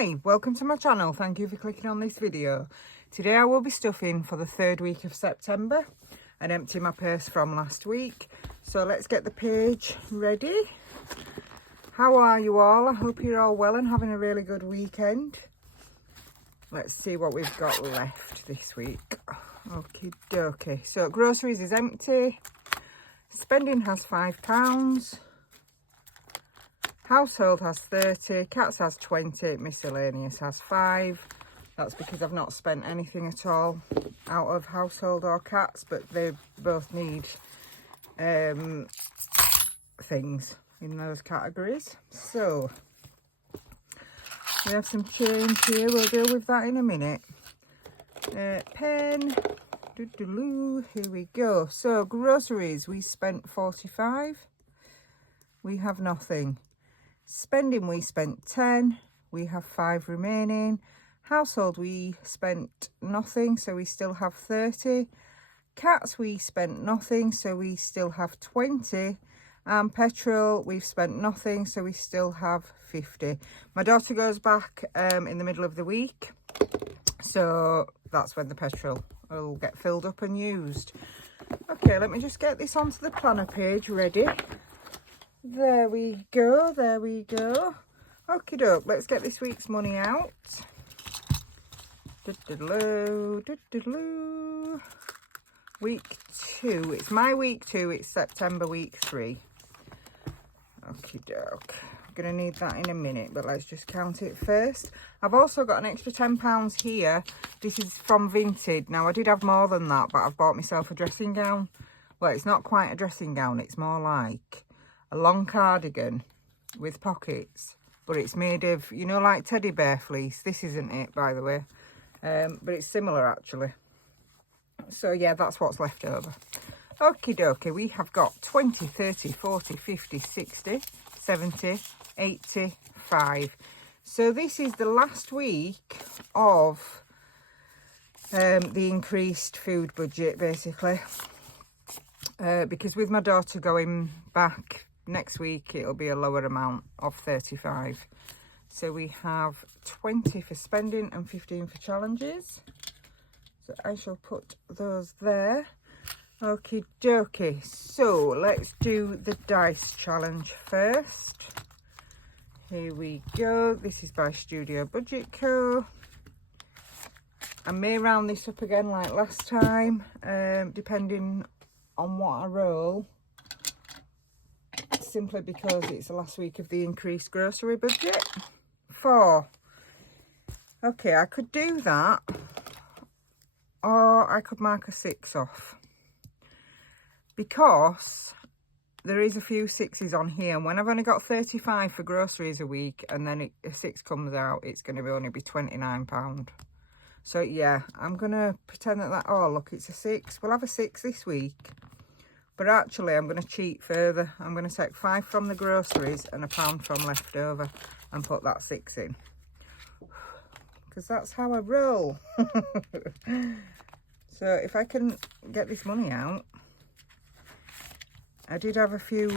Hi, welcome to my channel. Thank you for clicking on this video. Today I will be stuffing for the third week of September and empty my purse from last week. So let's get the page ready. How are you all? I hope you're all well and having a really good weekend. Let's see what we've got left this week. Okie dokie. So groceries is empty. Spending has £5. Household has 30, cats has 20, miscellaneous has 5. That's because I've not spent anything at all out of household or cats, but they both need things in those categories. So we have some change here, we'll deal with that in a minute. Pen, here we go. So groceries, we spent 45, we have nothing. Spending, we spent 10, we have 5 remaining. Household, we spent nothing, so we still have 30. Cats, we spent nothing, so we still have 20. And petrol, we've spent nothing, so we still have 50. My daughter goes back in the middle of the week, so that's when the petrol will get filled up and used. Okay, let me just get this onto the planner page ready. There we go, there we go. Okie doke, let's get this week's money out. Week 2, it's my week 2, it's September week 3. Okie doke, I'm gonna need that in a minute, but let's just count it first. I've also got an extra £10 here. This is from Vinted. Now I did have more than that, but I've bought myself a dressing gown. Well, it's not quite a dressing gown, it's more like a long cardigan with pockets, but it's made of, you know, like teddy bear fleece. This isn't it, by the way, but it's similar actually. So yeah, that's what's left over. Okie dokie, we have got 20, 30, 40, 50, 60, 70, 85. So this is the last week of the increased food budget, basically, because with my daughter going back next week, it'll be a lower amount of 35. So we have 20 for spending and 15 for challenges. So I shall put those there. Okie dokie. So let's do the dice challenge first. Here we go. This is by Studio Budget Co. I may round this up again like last time, depending on what I roll. Simply because it's the last week of the increased grocery budget. 4. Okay, I could do that, or I could mark a 6 off, because there is a few 6s on here, and when I've only got 35 for groceries a week and then a 6 comes out, it's going to only be £29. So yeah, I'm going to pretend that, oh look, it's a 6. We'll have a 6 this week. But actually, I'm going to cheat further. I'm going to take 5 from the groceries and £1 from leftover and put that 6 in. Because that's how I roll. So if I can get this money out. I did have a few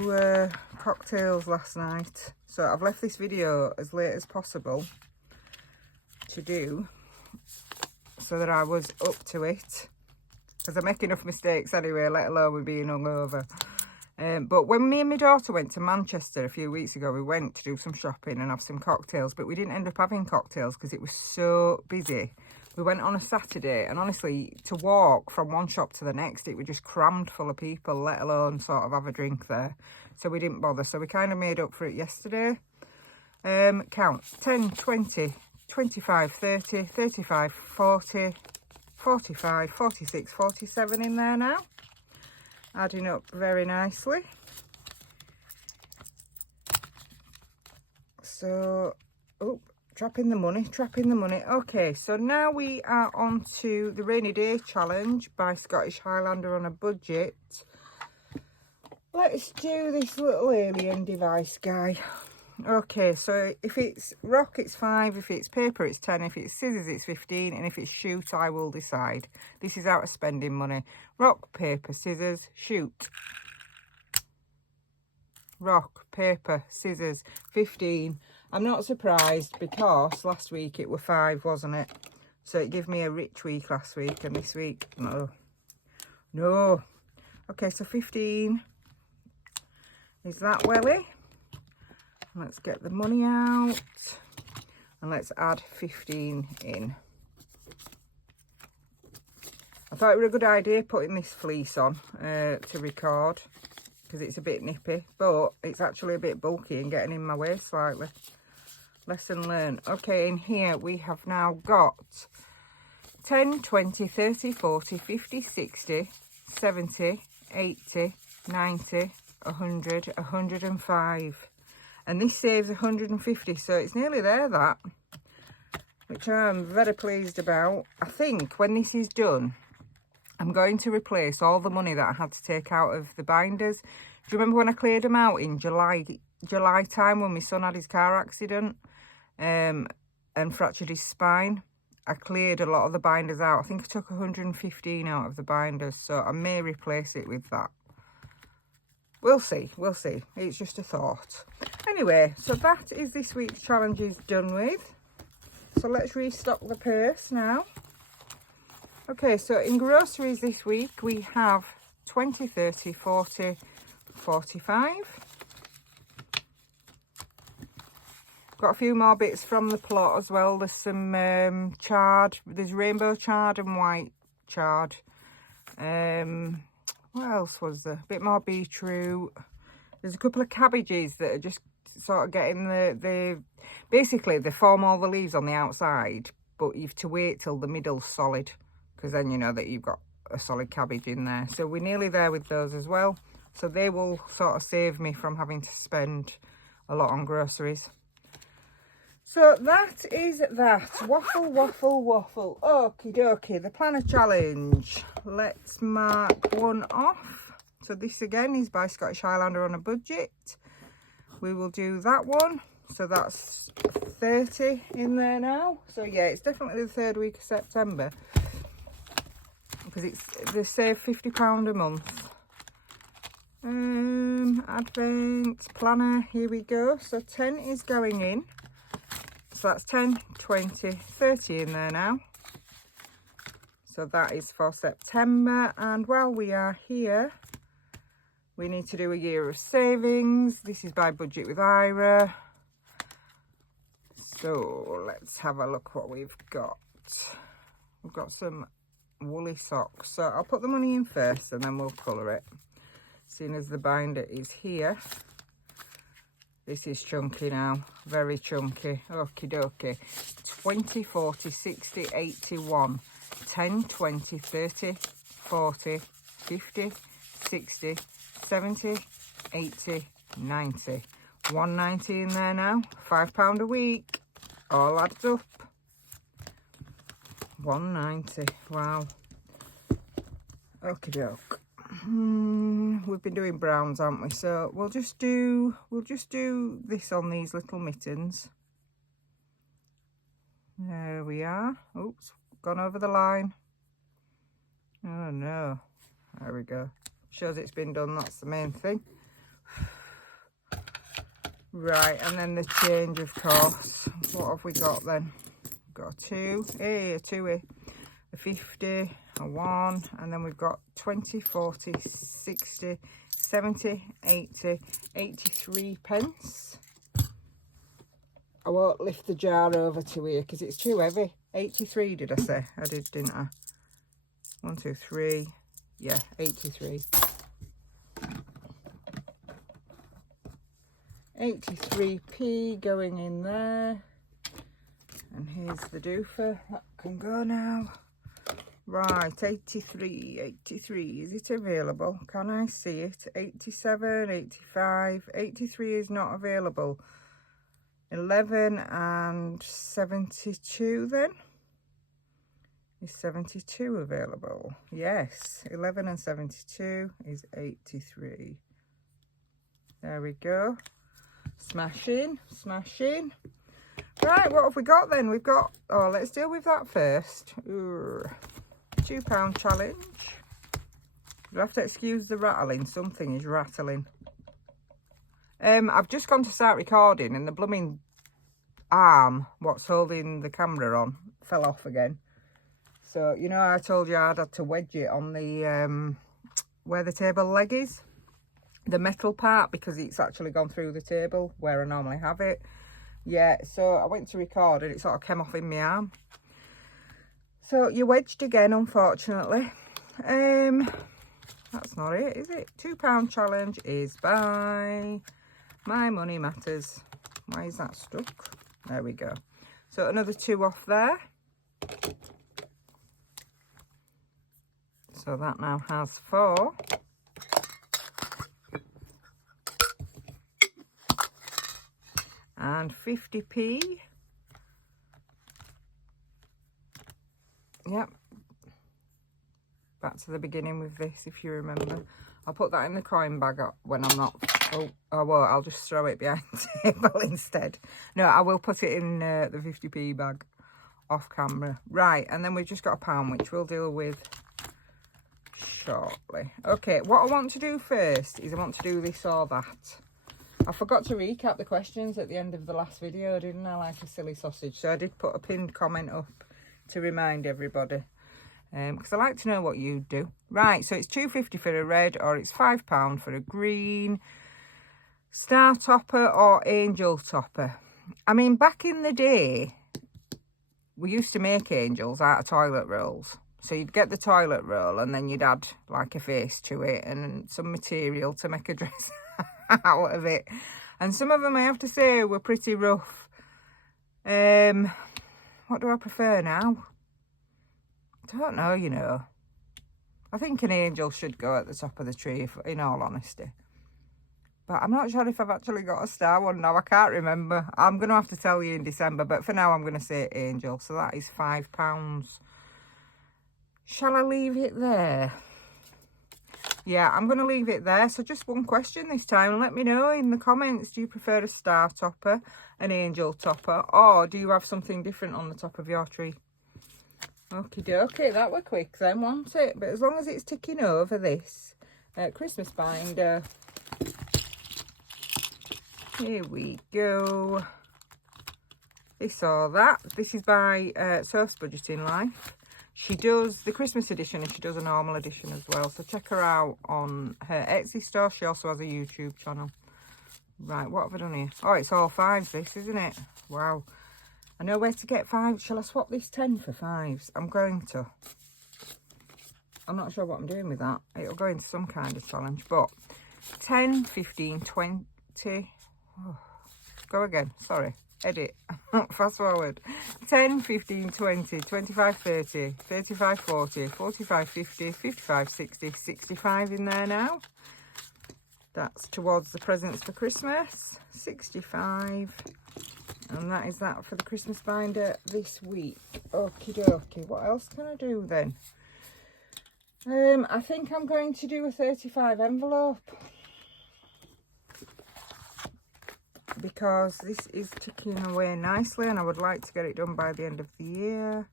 cocktails last night. So I've left this video as late as possible to do, so that I was up to it. Because I make enough mistakes anyway, let alone with being hungover. But when me and my daughter went to Manchester a few weeks ago, we went to do some shopping and have some cocktails, but we didn't end up having cocktails because it was so busy. We went on a Saturday, and honestly, to walk from one shop to the next, it was just crammed full of people, let alone sort of have a drink there. So we didn't bother. So we kind of made up for it yesterday. Count 10, 20, 25, 30, 35, 40... 45, 46, 47 in there now. Adding up very nicely. So, oh, trapping the money. Okay, so now we are on to the Rainy Day Challenge by Scottish Highlander on a budget. Let's do this little alien device guy. Okay, so if it's rock, it's 5. If it's paper, it's 10. If it's scissors, it's 15. And if it's shoot, I will decide. This is out of spending money. Rock, paper, scissors, shoot. rock, paper, scissors, 15. I'm not surprised because last week it were 5, wasn't it? So it gave me a rich week last week, and this week, no. Okay, so 15 is that welly. Let's get the money out and let's add 15 in. I thought it was a good idea putting this fleece on to record because it's a bit nippy, but it's actually a bit bulky and getting in my way slightly. Lesson learned. Okay, in here we have now got 10, 20, 30, 40, 50, 60, 70, 80, 90, 100, 105. And this saves 150, so it's nearly there, that. Which I'm very pleased about. I think when this is done, I'm going to replace all the money that I had to take out of the binders. Do you remember when I cleared them out in July time when my son had his car accident and fractured his spine? I cleared a lot of the binders out. I think I took 115 out of the binders, so I may replace it with that. We'll see. It's just a thought. Anyway, so that is this week's challenges done with. So let's restock the purse now. Okay, so in groceries this week we have 20, 30, 40, 45. Got a few more bits from the plot as well. There's some chard. There's rainbow chard and white chard. What else was there? A bit more beetroot. There's a couple of cabbages that are just sort of getting basically they form all the leaves on the outside, but you have to wait till the middle's solid, because then you know that you've got a solid cabbage in there. So we're nearly there with those as well. So they will sort of save me from having to spend a lot on groceries. So that is that. Waffle, waffle, waffle. Okie dokie, the planner challenge. Let's mark one off. So this again is by Scottish Highlander on a budget. We will do that one. So that's 30 in there now. So yeah, it's definitely the 3rd week of September. Because they save £50 a month. Advent planner, here we go. So 10 is going in. So that's 10, 20, 30 in there now. So that is for September. And while we are here, we need to do a year of savings. This is by Budget with Ira. So let's have a look what we've got. We've got some woolly socks. So I'll put the money in first and then we'll colour it. Seeing as the binder is here. This is chunky now, very chunky. Okie dokie. 20, 40, 60, 81, 10, 20, 30, 40, 50, 60, 70, 80, 90. 190 in there now. £5 a week. All adds up. 190. Wow. Okie doke. We've been doing browns, haven't we? So we'll just do this on these little mittens. There we are. Oops, gone over the line. Oh no. There we go. Shows it's been done, that's the main thing. Right, and then the change, of course. What have we got then? We've got a 2. Hey, a 2, a 50, a 1, and then we've got 20, 40, 60, 70, 80, 83 pence. I won't lift the jar over to here because it's too heavy. 83 did I say? I did, didn't I? 1, 2, 3. Yeah, 83. 83p going in there. And here's the doofer. That can go now. Right, 83, is it available? Can I see it? 87, 85, 83 is not available. 11 and 72 then? Is 72 available? Yes, 11 and 72 is 83. There we go. Smashing. Right, what have we got then? We've got, let's deal with that first. Ooh. £2 challenge. You have to excuse the rattling. Something is rattling. I've just gone to start recording and the blooming arm, what's holding the camera on, fell off again. So, you know, I told you I'd had to wedge it on the, where the table leg is, the metal part, because it's actually gone through the table where I normally have it. Yeah, so I went to record and it sort of came off in my arm. So you wedged again, unfortunately. That's not it, is it? £2 challenge is by My Money Matters. Why is that stuck? There we go. So another 2 off there. So that now has 4. And 50p. Yep. Back to the beginning with this, if you remember. I'll put that in the coin bag when I'm not... Oh, I won't. I'll just throw it behind the table instead. No, I will put it in the 50p bag off camera. Right, and then we've just got £1, which we'll deal with shortly. Okay, what I want to do first is I want to do this or that. I forgot to recap the questions at the end of the last video, didn't I, like a silly sausage? So I did put a pinned comment up to remind everybody. Because I like to know what you do. Right, so it's £2.50 for a red, or it's £5 for a green. Star topper or angel topper. I mean, back in the day, we used to make angels out of toilet rolls. So you'd get the toilet roll and then you'd add like a face to it and some material to make a dress out of it. And some of them, I have to say, were pretty rough. What do I prefer now? I don't know, you know. I think an angel should go at the top of the tree, in all honesty. But I'm not sure if I've actually got a star one now. I can't remember. I'm going to have to tell you in December. But for now, I'm going to say angel. So that is £5. Shall I leave it there? Yeah, I'm going to leave it there. So just one question this time. Let me know in the comments. Do you prefer a star topper, an angel topper, or do you have something different on the top of your tree? Okie dokie, that were quick then, wasn't it? But as long as it's ticking over this Christmas binder. Here we go. This or that. This is by Soph's Budgeting Life. She does the Christmas edition and she does a normal edition as well. So check her out on her Etsy store. She also has a YouTube channel. Right, what have I done here? Oh, it's all 5s, this, isn't it? Wow. I know where to get 5. Shall I swap this 10 for 5s? I'm going to. I'm not sure what I'm doing with that. It'll go into some kind of challenge. But 10, 15, 20. Oh, go again. Sorry. Edit. Fast forward. 10, 15, 20, 25, 30, 35, 40, 45, 50, 55, 60, 65 in there now. That's towards the presents for Christmas. 65. And that is that for the Christmas binder this week. Okie dokie. What else can I do then? I think I'm going to do a 35 envelope. Because this is ticking away nicely and I would like to get it done by the end of the year.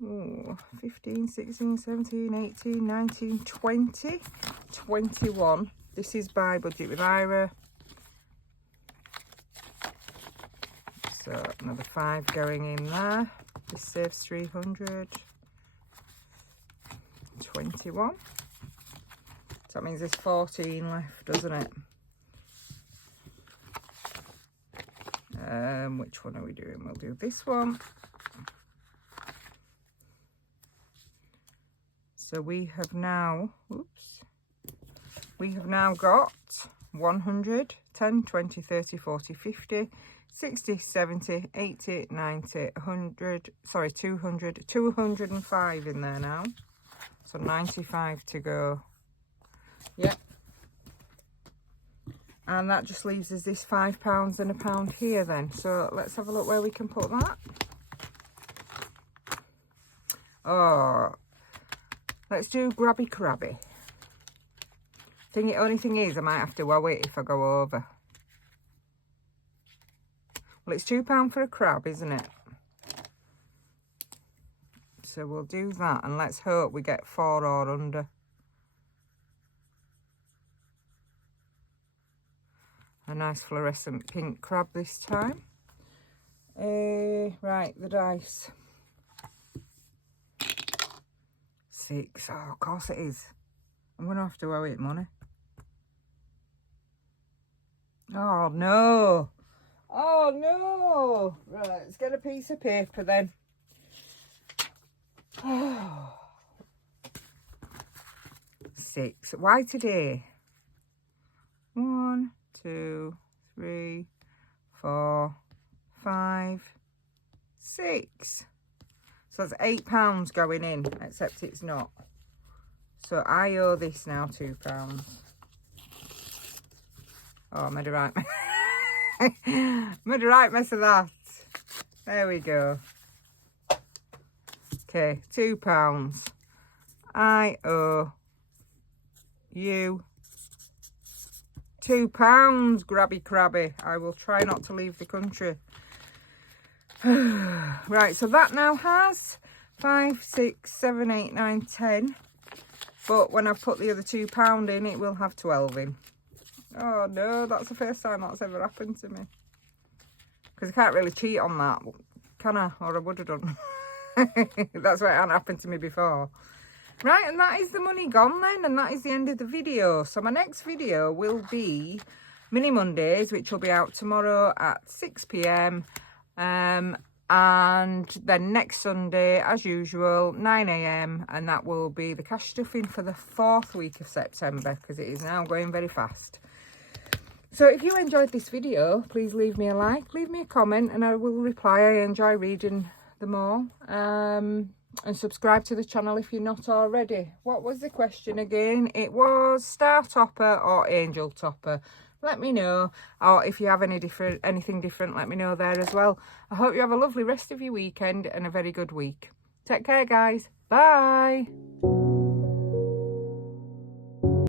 Ooh, 15, 16, 17, 18, 19, 20, 21. This is by Budget with Ira. So another 5 going in there. This saves 300. 21. So that means there's 14 left, doesn't it? Which one are we doing? We'll do this one. So we have now, oops, we have now got 100, 10, 20, 30, 40, 50, 60, 70, 80, 90, 100, sorry, 200, 205 in there now. So 95 to go. Yep. And that just leaves us this £5 and £1 here then. So let's have a look where we can put that. Oh, let's do grabby crabby. Only thing is, I might have to wow it if I go over. Well, it's £2 for a crab, isn't it? So we'll do that and let's hope we get 4 or under. a nice fluorescent pink crab this time. Right, the dice. 6. Oh, of course it is. I'm going to have to owe it money. Oh, no. Oh, no. Right, let's get a piece of paper then. Oh. 6. Why today? 1, 2, 3, 4, 5, 6. So that's £8 going in, except it's not. So I owe this now £2. Oh, I made a right made a right mess of that. There we go. Okay, £2. I owe you £2, grabby crabby. I will try not to leave the country. Right, so that now has 5, 6, 7, 8, 9, 10. But when I've put the other £2 in, it will have 12 in. Oh no, that's the first time that's ever happened to me. Because I can't really cheat on that, can I? Or I would have done. That's why it hadn't happened to me before. Right, and that is the money gone then, and that is the end of the video. So my next video will be Mini Mondays, which will be out tomorrow at 6 p.m. And then next Sunday, as usual, 9 a.m. And that will be the cash stuffing for the 4th week of September, because it is now going very fast. So if you enjoyed this video, please leave me a like, leave me a comment, and I will reply. I enjoy reading them all. And subscribe to the channel if you're not already. What was the question again? It was Star Topper or Angel Topper. Let me know. Or if you have anything different, let me know there as well. I hope you have a lovely rest of your weekend and a very good week. Take care, guys. Bye.